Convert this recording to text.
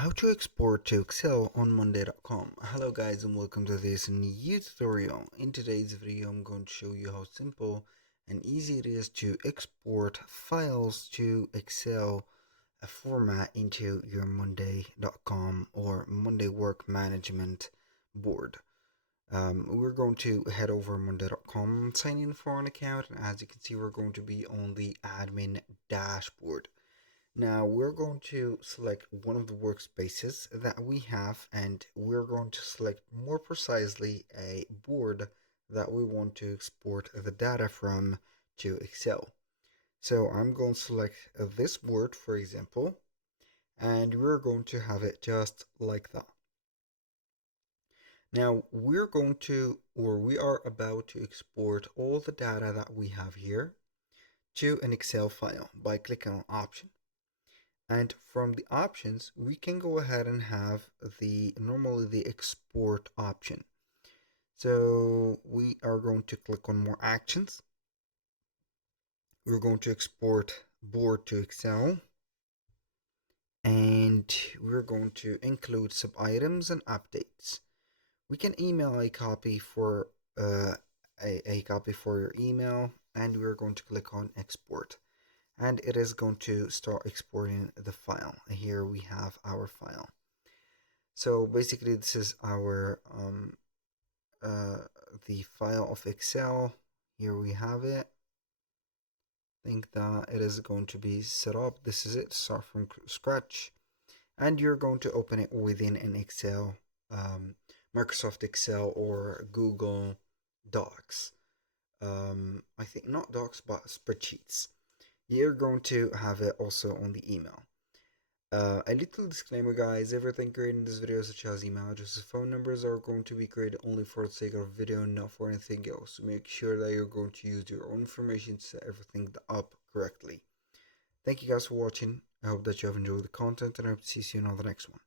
How to export to Excel on Monday.com. Hello guys and welcome to this new tutorial. In today's video I'm going to show you how simple and easy it is to export files to Excel format into your Monday.com or Monday Work Management board. We're going to head over Monday.com, sign in for an account, and as you can see we're going to be on the admin dashboard. Now we're going to select one of the workspaces that we have, and we're going to select more precisely a board that we want to export the data from to Excel. So I'm going to select this board, for example, and we're going to have it just like that. Now we are about to export all the data that we have here to an Excel file by clicking on Option. And from the options, we can go ahead and have normally the export option. So we are going to click on more actions. We're going to export board to Excel. And we're going to include sub items and updates. We can email a copy for a copy for your email, and we're going to click on export. And it is going to start exporting the file. Here we have our file. So basically this is our the file of Excel. Here we have it. I think that it is going to be set up. This is it, start from scratch, and you're going to open it within an Excel, Microsoft Excel or Google Docs. I think not Docs but spreadsheets. You're going to have it also on the email. A little disclaimer guys, everything created in this video such as email addresses, phone numbers are going to be created only for the sake of video and not for anything else. So make sure that you're going to use your own information to set everything up correctly. Thank you guys for watching. I hope that you have enjoyed the content, and I hope to see you on the next one.